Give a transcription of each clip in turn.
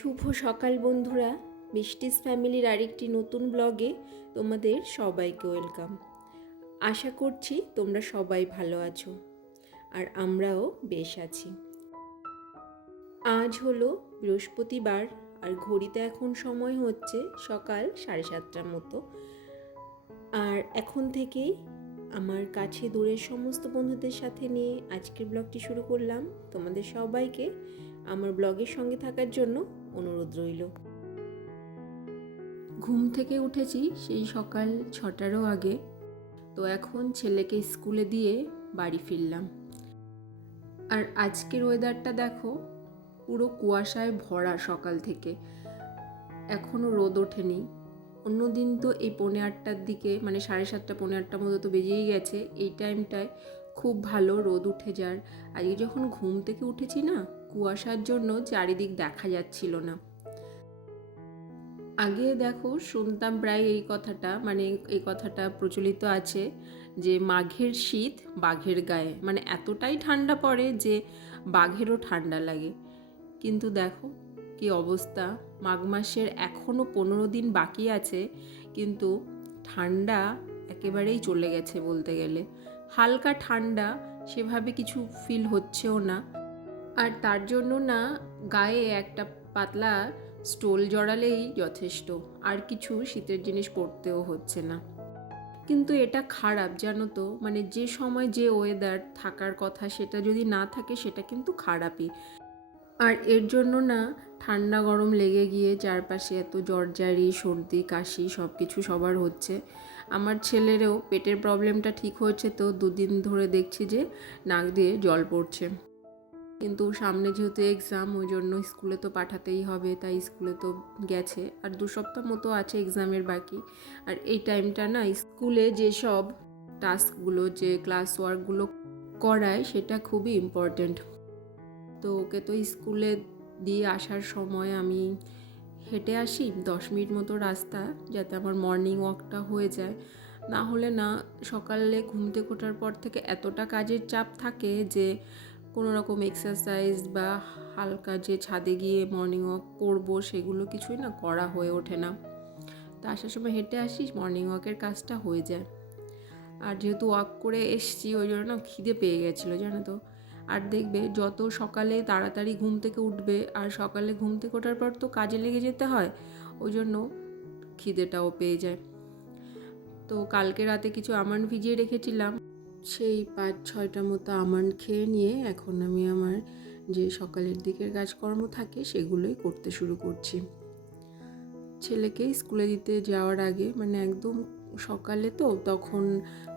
শুভ সকাল বন্ধুরা, মিষ্টিস ফ্যামিলির আরেকটি নতুন ব্লগে তোমাদের সবাইকে ওয়েলকাম। আশা করছি তোমরা সবাই ভালো আছো আর আমরাও বেশ আছি। আজ হলো বৃহস্পতিবার আর ঘড়িতে এখন সময় হচ্ছে সকাল 7:30টার মতো। আর এখন থেকেই আমার কাছে দূরের সমস্ত বন্ধুদের সাথে নিয়ে আজকের ব্লগটি শুরু করলাম। তোমাদের সবাইকে আমার ব্লগের সঙ্গে থাকার জন্য অনুরোধ রইল। ঘুম থেকে উঠেছি সেই সকাল 6টারও আগে। তো এখন ছেলেকে স্কুলে দিয়ে বাড়ি ফিরলাম। আর আজকের ওয়েদারটা দেখো, পুরো কুয়াশায় ভরা সকাল থেকে, এখনও রোদ ওঠেনি। অন্যদিন তো এই 7:45টার দিকে, মানে 7:30 7:45টার মতো তো বেজেই গেছে, এই টাইমটায় খুব ভালো রোদ উঠে যার। আজকে যখন ঘুম থেকে উঠেছি না, কুয়াশার জন্য চারিদিক দেখা যাচ্ছিল না। আগে দেখো শুনতাম প্রায় এই কথাটা, মানে এই কথাটা প্রচলিত আছে যে মাঘের শীত বাঘের গায়ে, মানে এতটাই ঠান্ডা পড়ে যে বাঘেরও ঠান্ডা লাগে। কিন্তু দেখো কি অবস্থা, মাঘ মাসের এখনও 15 দিন বাকি আছে, কিন্তু ঠান্ডা একেবারেই চলে গেছে বলতে গেলে। হালকা ঠান্ডা সেভাবে কিছু ফিল হচ্ছেও না। আর তার জন্য না গায়ে একটা পাতলা স্টোল জড়ালেই যথেষ্ট, আর কিছু শীতের জিনিস পরতেও হচ্ছে না। কিন্তু এটা খারাপ জানো তো, মানে যে সময় যে ওয়েদার থাকার কথা সেটা যদি না থাকে সেটা কিন্তু খারাপই। আর এর জন্য না ঠান্ডা গরম লেগে গিয়ে চারপাশে এত জ্বরজারি সর্দি কাশি সব কিছু সবার হচ্ছে। আমার ছেলেরও পেটের প্রবলেমটা ঠিক হয়েছে, তো 2 দিন ধরে দেখছি যে নাক দিয়ে জল পড়ছে। কিন্তু সামনে যেহেতু এক্সাম, ওই জন্য স্কুলে তো পাঠাতেই হবে, তাই স্কুলে তো গেছে। আর 2 সপ্তাহ মতো আছে এক্সামের বাকি। আর এই টাইমটা না স্কুলে যেসব টাস্কগুলো, যে ক্লাস ওয়ার্কগুলো করায় সেটা খুবই ইম্পর্ট্যান্ট। তো ওকে তো স্কুলে দিয়ে আসার সময় আমি হেঁটে আসি 10 মিনিট মতো রাস্তা, যাতে আমার মর্নিং ওয়াকটা হয়ে যায়। না হলে না সকালে ঘুম থেকে ওঠার পর থেকে এতটা কাজের চাপ থাকে যে কোনো রকম এক্সারসাইজ বা হালকা যে ছাদে গিয়ে মর্নিং ওয়াক করবো সেগুলো কিছুই না করা হয়ে ওঠে না। তো আসার সময় হেঁটে আসি, মর্নিং ওয়াকের কাজটা হয়ে যায়। আর যেহেতু ওয়াক করে এসছি ওই জন্য না খিদে পেয়ে গেছিলো জানো তো। আর দেখবে যত সকালে তাড়াতাড়ি ঘুম থেকে উঠবে, আর সকালে ঘুম থেকে ওঠার পর তো কাজে লেগে যেতে হয়, ওই জন্য খিদেটাও পেয়ে যায়। তো কালকে রাতে কিছু আমন্ড ভিজিয়ে রেখেছিলাম, সেই 5-6টা মতো আমন্ড খেয়ে নিয়ে এখন আমি আমার যে সকালের দিকের কাজকর্ম থাকে সেগুলোই করতে শুরু করছি। ছেলেকে স্কুলে দিতে যাওয়ার আগে, মানে একদম সকালে তো তখন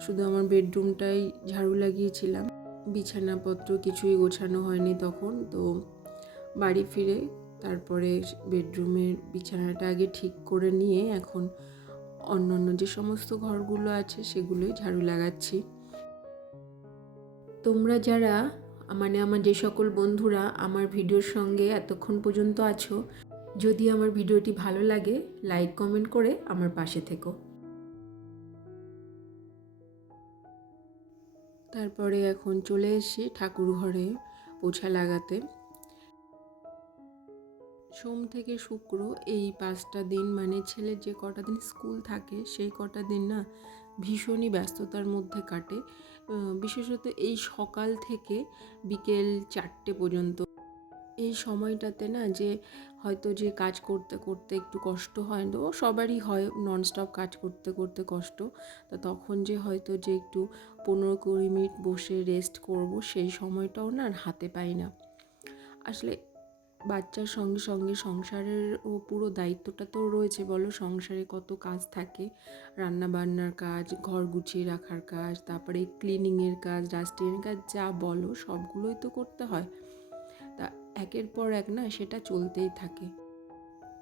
শুধু আমার বেডরুমটাই ঝাড়ু লাগিয়েছিলাম, বিছানাপত্র কিছুই গোছানো হয়নি তখন। তো বাড়ি ফিরে তারপরে বেডরুমের বিছানাটা আগে ঠিক করে নিয়ে এখন অন্য যে সমস্ত ঘরগুলো আছে সেগুলোই ঝাড়ু লাগাচ্ছি। তোমরা যারা, মানে আমার যে সকল বন্ধুরা আমার ভিডিওর সঙ্গে এতক্ষণ পর্যন্ত আছো, যদি আমার ভিডিওটি ভালো লাগে লাইক কমেন্ট করে আমার পাশে থেকো। তারপরে এখন চলে এসেছি ঠাকুর ঘরে পোছা লাগাতে। সোম থেকে শুক্র এই 5টা দিন, মানে ছেলের যে কটা দিন স্কুল থাকে সেই কটা দিন না ভীষণই ব্যস্ততার মধ্যে কাটে। বিশেষত এই সকাল থেকে বিকেল 4টে পর্যন্ত এই সময়টাতে না, যে হয়তো যে কাজ করতে করতে একটু কষ্ট হয়, তো সবারই হয় ননস্টপ কাজ করতে করতে কষ্ট, তো তখন যে হয়তো যে একটু 15-20 মিনিট বসে রেস্ট করব সেই সময়টাও না হাতে পাই না। আসলে বাচ্চার সঙ্গে সঙ্গে সংসারের ও পুরো দায়িত্বটা তো রয়েছে, বলো সংসারে কত কাজ থাকে, রান্না বান্নার কাজ, ঘর গুছিয়ে রাখার কাজ, তারপরে ক্লিনিংয়ের কাজ, ডাস্টিংয়ের কাজ, যা বলো সবগুলোই তো করতে হয়। তা একের পর এক না সেটা চলতেই থাকে।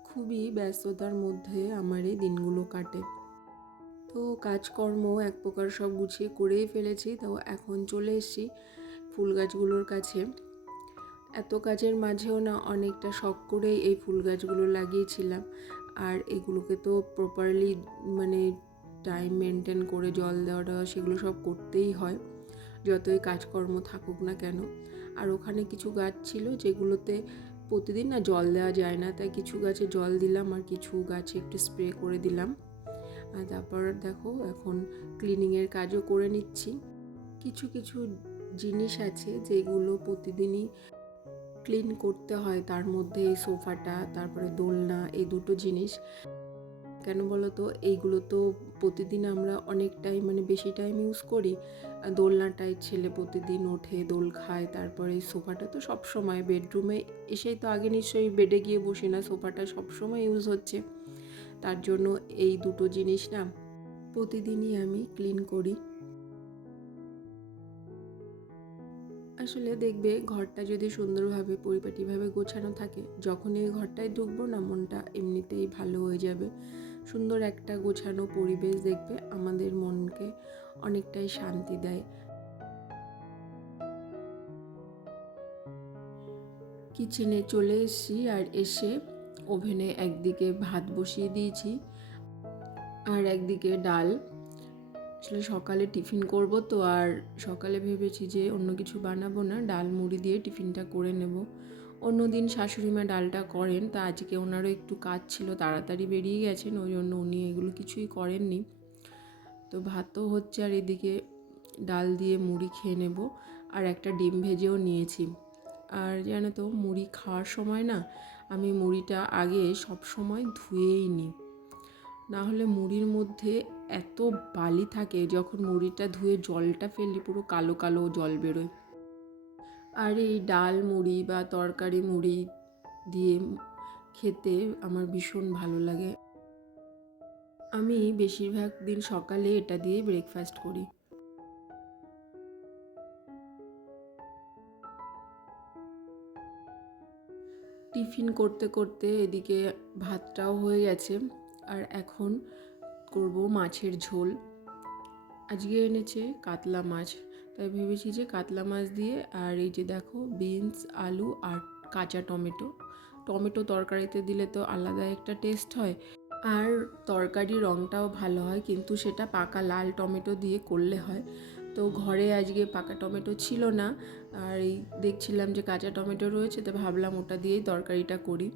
খুবই ব্যস্ততার মধ্যে আমার এই দিনগুলো কাটে। তো কাজকর্ম এক প্রকার সব গুছিয়ে করেই ফেলেছি, তো এখন চলে এসেছি ফুল গাছগুলোর কাছে। এত কাজের মাঝেও না অনেকটা শখ করেই এই ফুল গাছগুলো লাগিয়েছিলাম। আর এগুলোকে তো প্রপারলি, মানে টাইম মেনটেন করে জল দেওয়া সেগুলো সব করতেই হয়, যতই কাজকর্ম থাকুক না কেন। আর ওখানে কিছু গাছ ছিল যেগুলোতে প্রতিদিন না জল দেওয়া যায় না, তাই কিছু গাছে জল দিলাম আর কিছু গাছে একটু স্প্রে করে দিলাম। আর তারপর দেখো এখন ক্লিনিংয়ের কাজও করে নিচ্ছি। কিছু কিছু জিনিস আছে যেগুলো প্রতিদিনই ক্লিন করতে হয়, তার মধ্যে এই সোফাটা, তারপরে দোলনা, এই দুটো জিনিস। কেন বলো তো, এইগুলো তো প্রতিদিন আমরা অনেক টাইম মানে বেশি টাইম ইউজ করি। দোলনাটায় ছেলে প্রতিদিন ওঠে, দোল খায়। তারপরে এই সোফাটা তো সবসময় বেডরুমে এসেই তো আগে নিশ্চয়ই বেডে গিয়ে বসি না, সোফাটা সবসময় ইউজ হচ্ছে। তার জন্য এই দুটো জিনিস না প্রতিদিনই আমি ক্লিন করি। আসলে দেখবে ঘরটা যদি সুন্দরভাবে পরিপাটিভাবে গোছানো থাকে, যখন এই ঘরটায় ঢুকবো না মনটা এমনিতেই ভালো হয়ে যাবে। সুন্দর একটা গোছানো পরিবেশ দেখবে আমাদের মনকে অনেকটাই শান্তি দেয়। কিচেনে চলে এসেছি আর এসে ওভেনে একদিকে ভাত বসিয়ে দিয়েছি আর একদিকে ডাল। আসলে সকালে টিফিন করব তো, আর সকালে ভেবেছি যে অন্য কিছু বানাবো না, ডাল মুড়ি দিয়ে টিফিনটা করে নেব। অন্যদিন শাশুড়িমা ডালটা করেন, তা আজকে ওনারও একটু কাজ ছিল, তাড়াতাড়ি বেরিয়ে গেছেন, ওই জন্য উনি এগুলো কিছুই করেননি। তো ভাতও হচ্ছে আর এদিকে ডাল দিয়ে মুড়ি খেয়ে নেব। আর একটা ডিম ভেজেও নিয়েছি। আর জানো তো, মুড়ি খাওয়ার সময় না আমি মুড়িটা আগে সব সময় ধুয়েই নিই, না হলে মুড়ির মধ্যে এত বালি থাকে, যখন মুড়িটা ধুয়ে জলটা ফেললে পুরো কালো কালো জল বেরোয়। আর এই ডাল মুড়ি বা তরকারি মুড়ি দিয়ে খেতে আমার ভীষণ ভালো লাগে। আমি বেশিরভাগ দিন সকালে এটা দিয়ে ব্রেকফাস্ট করি। টিফিন করতে করতে এদিকে ভাতটাও হয়ে গেছে। আর এখন করব মাছের ঝোল। আজকে এনেছে কাতলা মাছ, তাই ভেবেছি যে কাতলা মাছ দিয়ে, আর এই যে দেখো বিনস, আলু আর কাঁচা টমেটো। টমেটো তরকারিতে দিলে তো আলাদা একটা টেস্ট হয়, আর তরকারি রঙটাও ভালো হয়, কিন্তু সেটা পাকা লাল টমেটো দিয়ে করলে হয়। তো ঘরে আজকে পাকা টমেটো ছিল না, আর এই দেখছিলাম যে কাঁচা টমেটো রয়েছে, তো ভাবলাম ওটা দিয়েই তরকারিটা করি।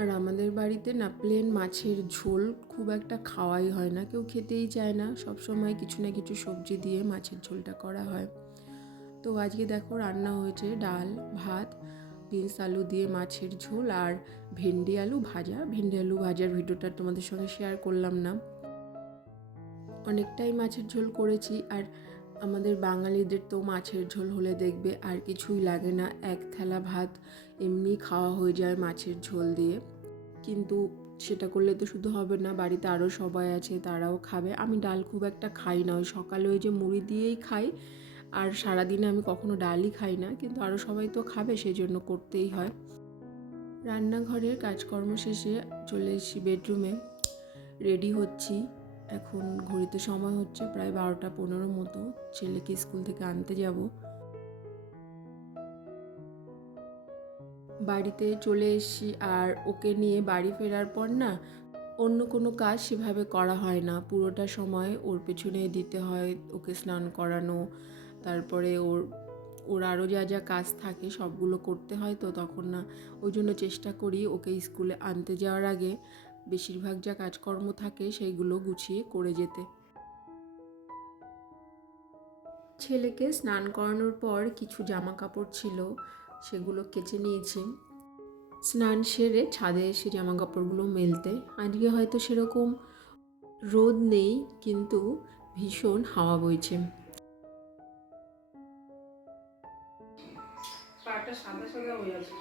আর আমাদের বাড়িতে না প্লেন মাছের ঝোল খুব একটা খাওয়াই হয় না, কেউ খেতেই চায় না, সবসময় কিছু না কিছু সবজি দিয়ে মাছের ঝোলটা করা হয়। তো আজকে দেখো রান্না হয়েছে ডাল, ভাত, বিনস আলু দিয়ে মাছের ঝোল আর ভেন্ডি আলু ভাজা। ভেন্ডি আলু ভাজার ভিডিওটা তোমাদের সঙ্গে শেয়ার করলাম না। অনেকটাই মাছের ঝোল করেছি, আর আমাদের বাঙালিদের তো মাছের ঝোল হলে দেখবে আর কিছুই লাগে না, এক থালা ভাত এমনি খাওয়া হয়ে যায় মাছের ঝোল দিয়ে। কিন্তু সেটা করলে তো শুধু হবে না, বাড়িতে আরও সবাই আছে, তারাও খাবে। আমি ডাল খুব একটা খাই না, ওই সকালে ওই যে মুড়ি দিয়েই খাই, আর সারাদিনে আমি কখনো ডালই খাই না, কিন্তু আরও সবাই তো খাবে, সেই জন্য করতেই হয়। রান্নাঘরের কাজকর্ম শেষে চলে এসেছি বেডরুমে, রেডি হচ্ছি। এখন ঘড়িতে সময় হচ্ছে প্রায় 12টা 15 মতো, ছেলেকে স্কুল থেকে আনতে যাব। বাড়িতে চলে এসেছি, আর ওকে নিয়ে বাড়ি ফেরার পর না অন্য কোনো কাজ সেভাবে করা হয় না, পুরোটা সময় ওর পেছনে দিতে হয়, ওকে স্নান করানো, তারপরে ওর আরও যা যা কাজ থাকে সবগুলো করতে হয়। তো তখন না ওই জন্য চেষ্টা করি ওকে স্কুলে আনতে যাওয়ার আগে বেশিরভাগ যা কাজকর্ম থাকে সেইগুলো গুছিয়ে করে যেতে। ছেলেকে স্নান করানোর পর কিছু জামা কাপড় ছিল, সেগুলো কেচে নিয়েছি। স্নান সেরে ছাদে এসে জামা কাপড়গুলো মেলতে। আজকে হয়তো সেরকম রোদ নেই, কিন্তু ভীষণ হাওয়া বইছে। পাটা সাদা সাদা হয়ে আছে।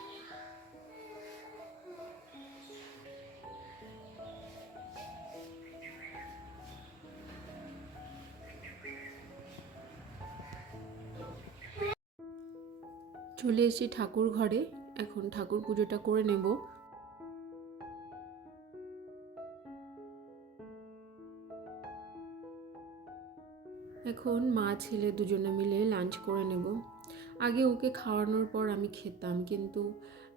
চলে এসেছি ঠাকুর ঘরে, এখন ঠাকুর পুজোটা করে নেব। এখন মা ছেলে দুজনে মিলে লাঞ্চ করে নেব। আগে ওকে খাওয়ানোর পর আমি খেতাম, কিন্তু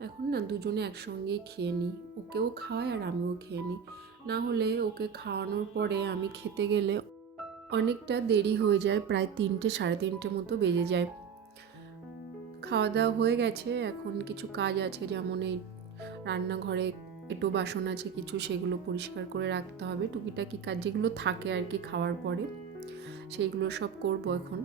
এখন না দুজনে একসঙ্গেই খেয়ে নিই, ওকেও খাওয়াই আর আমিও খেয়ে নিই। না হলে ওকে খাওয়ানোর পরে আমি খেতে গেলে অনেকটা দেরি হয়ে যায়, প্রায় 3টে সাড়ে 3টে মতো বেজে যায়। খাওয়া দাওয়া হয়ে গেছে, এখন কিছু কাজ আছে, যেমন এই রান্নাঘরে এঁটো বাসন আছে কিছু, সেগুলো পরিষ্কার করে রাখতে হবে। টুকিটাকি কাজ যেগুলো থাকে আর কি খাওয়ার পরে, সেইগুলো সব করব এখন।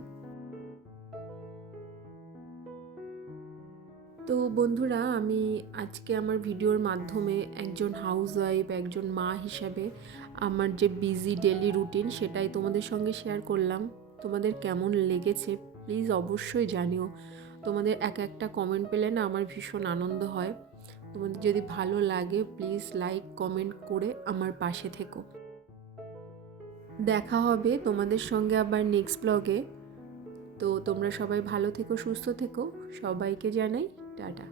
তো বন্ধুরা, আমি আজকে আমার ভিডিওর মাধ্যমে একজন হাউসওয়াইফ, একজন মা হিসাবে আমার যে বিজি ডেলি রুটিন সেটাই তোমাদের সঙ্গে শেয়ার করলাম। তোমাদের কেমন লেগেছে প্লিজ অবশ্যই জানিও। তোমাদের এক একটা কমেন্ট পেলে না আমার ভীষণ আনন্দ হয়। তোমাদের যদি ভালো লাগে প্লিজ লাইক কমেন্ট করে আমার পাশে থেকো। দেখা হবে তোমাদের সঙ্গে আবার নেক্সট ব্লগে। তো তোমরা সবাই ভালো থেকো, সুস্থ থেকো, সবাইকে জানাই টাটা।